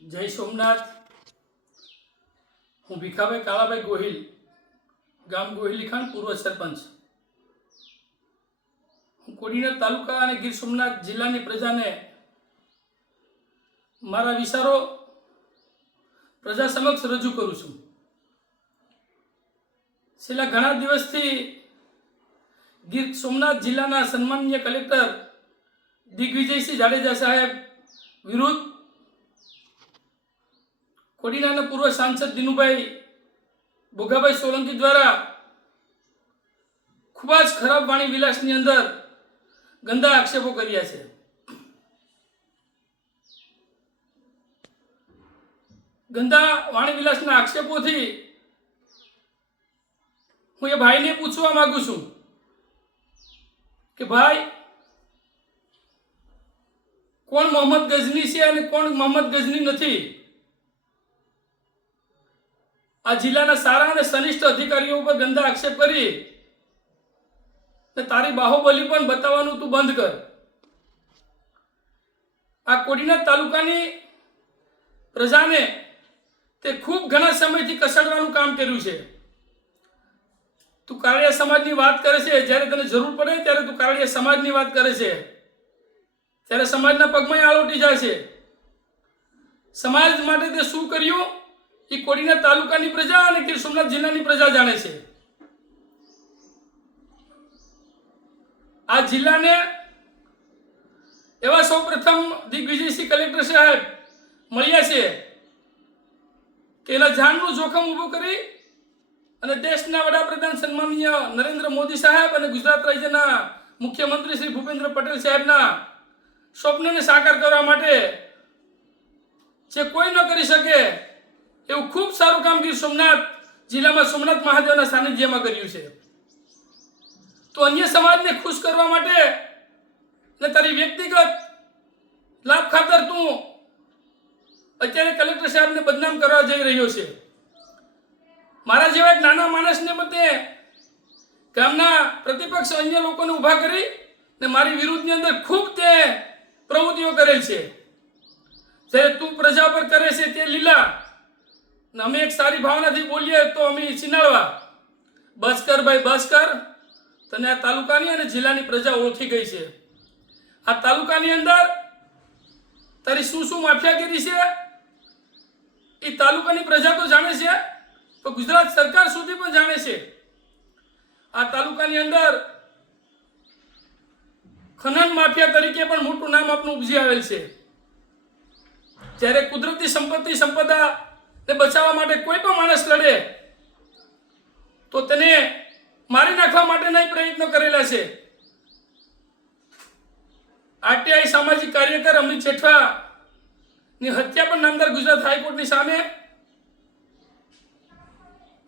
જય સોમનાથ. હું ભીખાભાઈ કાળાભાઈ ગોહિલ, ગામ ગોહિલીખાન, પૂર્વ સરપંચ. હું કોડીનાર તાલુકા અને ગીર સોમનાથ જિલ્લાની પ્રજાને મારા વિચારો પ્રજા સમક્ષ રજૂ કરું છું. છેલ્લા ઘણા દિવસથી ગીર સોમનાથ જિલ્લાના સન્માનીય કલેક્ટર દિગ્વિજયસિંહ જાડેજા સાહેબ વિરુદ્ધ કોડીનારના પૂર્વ સાંસદ દિનુભાઈ ભોગાભાઈ સોલંકી દ્વારા ખૂબ જ ખરાબ વાણી વિલાસની અંદર ગંદા આક્ષેપો કર્યા છે. ગંદા વાણી વિલાસના આક્ષેપોથી હું એ ભાઈને પૂછવા માંગુ છું કે ભાઈ, કોણ મોહમ્મદ ગઝની છે અને કોણ મોહમ્મદ ગઝની નથી? આ જિલ્લાના સારા અને સનિષ્ઠ અધિકારીઓ ઉપર ગંદા આક્ષેપ કરી તારી બાહુબલી પણ બતાવવાનું તું બંધ કર. આ કોડીનાર તાલુકાની પ્રજાને તે ખૂબ ઘણા સમયથી કસડવાનું કામ કર્યું છે. તું કારડિયા સમાજની વાત કરે છે, જ્યારે તને જરૂર પડે ત્યારે તું કારડિયા સમાજની વાત કરે છે, ત્યારે સમાજના પગમાં આળોટી જાય છે. સમાજ માટે તે શું કર્યું એ કોડીનાર તાલુકાની પ્રજા અને ગીર સોમનાથ જિલ્લાની પ્રજા જાણે છે. આ જિલ્લાને એવા સૌ પ્રથમ દિગ્વિજયસિંહ કલેક્ટર સાહેબ મળ્યા છે કે એના જાનનું જોખમ ઊભું કરી અને દેશના વડાપ્રધાન સન્માનીય નરેન્દ્ર મોદી સાહેબ અને ગુજરાત રાજ્યના મુખ્યમંત્રી શ્રી ભૂપેન્દ્ર પટેલ સાહેબના સ્વપ્નને સાકાર કરવા માટે જે કોઈ ન કરી શકે એવું ખૂબ સારું કામ ગીર સોમનાથ જિલ્લામાં સોમનાથ મહાદેવના સાનિધ્યમાં કર્યું છે. તો અન્ય સમાજને ખુશ કરવા માટે ને તારી વ્યક્તિગત લાભ ખાતર તું અત્યારે કલેક્ટર સાહેબને બદનામ કરવા જઈ રહ્યો છે. મારા જેવા એક નાના માણસને બદલે ગામના પ્રતિપક્ષ અન્ય લોકોને ઊભા કરી ને મારી વિરુદ્ધની અંદર ખૂબ તે પ્રવૃત્તિઓ કરેલ છે. જ્યારે તું પ્રજા પર કરે છે તે લીલા, અમે એક સારી ભાવનાથી બોલીએ તો અમે ચીનાળવા. બસ કર ભાઈ, બસ કર. તને આ તાલુકાની અને જિલ્લાની પ્રજા ઓળખી ગઈ છે. આ તાલુકાની અંદર તારી શું શું માફિયાગીરી છે એ તાલુકાની પ્રજા તો જાણે છે, તો ગુજરાત સરકાર સુધી પણ જાણે છે. આ તાલુકાની અંદર ખનન માફિયા તરીકે પણ મોટું નામ આપનું ઉપજી આવેલ છે. જ્યારે કુદરતી સંપદા ને બચાવવા માટે કોઈ પણ માણસ લડે તો તેને મારી નાખવા માટેના પ્રયત્નો કરેલા છે. આરટીઆઈ સામાજિક કાર્યકર અમિત જેઠવા ની હત્યા પણ નામદાર ગુજરાત હાઈકોર્ટની સામે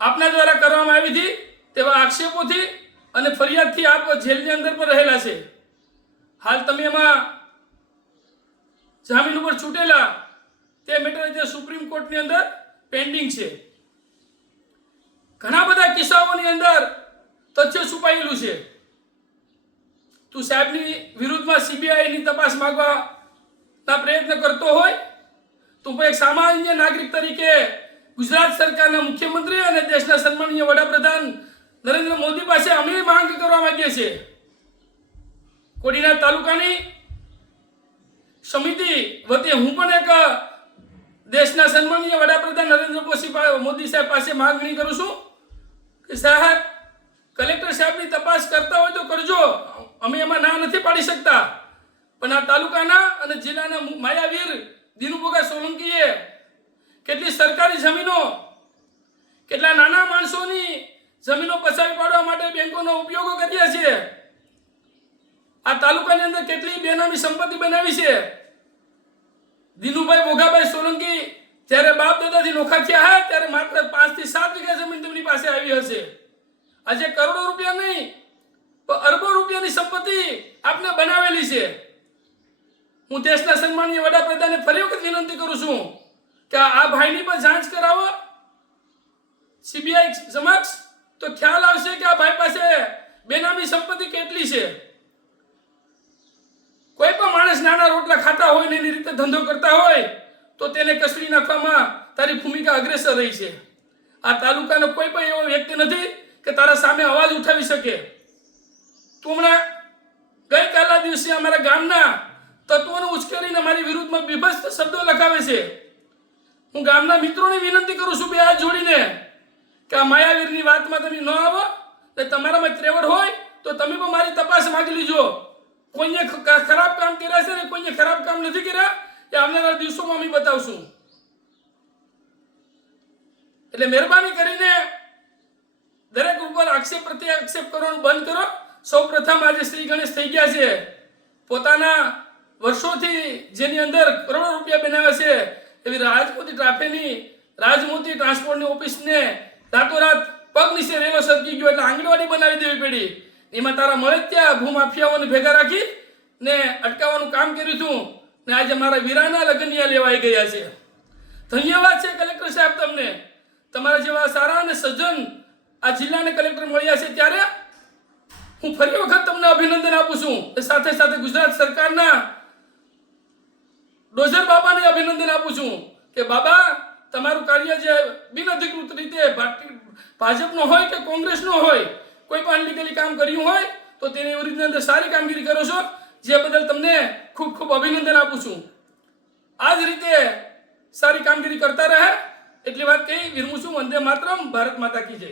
આપના દ્વારા કરવામાં આવી હતી તેવા આક્ષેપોથી અને ફરિયાદથી આપ જેલની અંદર પણ રહેલા છે. હાલ તમે એમાં જામીન ઉપર છૂટેલા તે મેટર જે સુપ્રીમ કોર્ટની અંદર પેન્ડિંગ છે. ઘણા બધા કિસ્સાઓની અંદર તથ્ય છુપાયેલું છે. તું સાહેબની વિરુદ્ધમાં સીબીઆઈની તપાસ માંગવાના પ્રયત્ન કરતો હોય તો એક સામાન્ય નાગરિક તરીકે ગુજરાત સરકારના મુખ્યમંત્રી અને દેશના સન્માનીય વડાપ્રધાન નરેન્દ્ર મોદી પાસે અમે માંગ કરવા માંગીએ છીએ. કોડીનાર તાલુકાની સમિતિ વતી હું પણ એક દેશના સન્માનીય વડાપ્રધાન નરેન્દ્ર મોદી સાહેબ પાસે માંગણી કરું છું કે સાહેબ, કલેક્ટર સાહેબની તપાસ કરતા હોય તો કરજો, અમે એમાં ના નથી પાડી શકતા. પણ આ તાલુકાના અને જિલ્લાના માયાવીર દિનુભોગા સોલંકીએ કેટલી સરકારી જમીનો, કેટલા નાના માણસોની જમીનો પચાવી પાડવા માટે બેંકોનો ઉપયોગો કર્યા છે. આ તાલુકાની અંદર કેટલી બેનામી સંપત્તિ બનાવી છે. દિનુભાઈ ભોગાભાઈ સોલંકી જ્યારે બાપ દાદાથી નોખા થયા હતા ત્યારે માત્ર 5 થી 7 વીઘા જમીન તેમની પાસે આવી હશે. આજે કરોડો રૂપિયા નહીં પણ અરબો રૂપિયાની સંપત્તિ આપને બનાવેલી છે. હું દેશના સન્માનીય વડાપ્રધાને ફરી વખત વિનંતી કરું છું કે આ ભાઈની પણ જાંચ કરાવો સીબીઆઈ સમક્ષ, તો ખ્યાલ આવશે કે આ ભાઈ પાસે બેનામી સંપત્તિ કેટલી છે. કોઈ પણ માણસ નાના રોટલા ખાતા હોય ને એની રીતે ધંધો કરતા હોય તો તેને કસરી નાખવામાં તારી ભૂમિકા અગ્રેસર રહી છે. આ તાલુકાનો કોઈ પણ એવો વ્યક્તિ નથી કે તારા સામે અવાજ ઉઠાવી શકે. તું હમણાં ગઈકાલના દિવસે અમારા ગામના તત્વોને ઉશ્કેરીને મારી વિરુદ્ધમાં બીભત્સ શબ્દો લખાવે છે. હું ગામના મિત્રોને વિનંતી કરું છું બે હાથ જોડીને કે આ માયાવીરની વાતમાં તમે ન આવો. ને તમારામાં ત્રેવડ હોય તો તમે પણ મારી તપાસ માંગી લીજો. કોઈને ખરાબ કામ કર્યા છે ને કોઈને ખરાબ કામ નથી કર્યા એ આવનારા દિવસોમાં અમે બતાવશું. એટલે મહેરબાની કરીને દરેક ઉપર આક્ષેપ પ્રત્યે આક્ષેપ કરવાનું બંધ કરો. સૌ પ્રથમ આજે શ્રી ગણેશ થઈ ગયા છે. પોતાના વર્ષોથી જેની અંદર કરોડો રૂપિયા બનાવ્યા છે એવી રાજમોતી ટ્રાન્સપોર્ટની ઓફિસને રાતોરાત પગ નીચે રેલો સરકી ગયો એટલે આંગણવાડી બનાવી દેવી પડી. એમાં તારા મળે ત્યાં ભૂમાફિયાઓને ભેગા રાખી ને અટકાવવાનું કામ કર્યું હતું ને આજે મારા વીરાના લગ્નિયા લેવાઈ ગયા છે. ધન્યવાદ છે કલેક્ટર સાહેબ તમને. તમારા જેવા સારા અને સજ્જન આ જિલ્લાને કલેક્ટર મળ્યા છે ત્યારે હું ફરી વખત તમને અભિનંદન આપું છું. સાથે સાથે ગુજરાત સરકારના ડોઝર બાબાને અભિનંદન આપું છું કે બાબા તમારું કાર્ય જે બિનઅધિકૃત રીતે ભાજપનો હોય કે કોંગ્રેસનો હોય કોઈ પણ અનલીગલી કામ કર્યું હોય તો તેની વિરુદ્ધની અંદર સારી કામગીરી કરો છો જે બદલ તમને ખૂબ ખૂબ અભિનંદન આપું છું. આ જ રીતે સારી કામગીરી કરતા રહે એટલી વાત કહી વિરમું છું. વંદે માતરમ. ભારત માતા કી જય.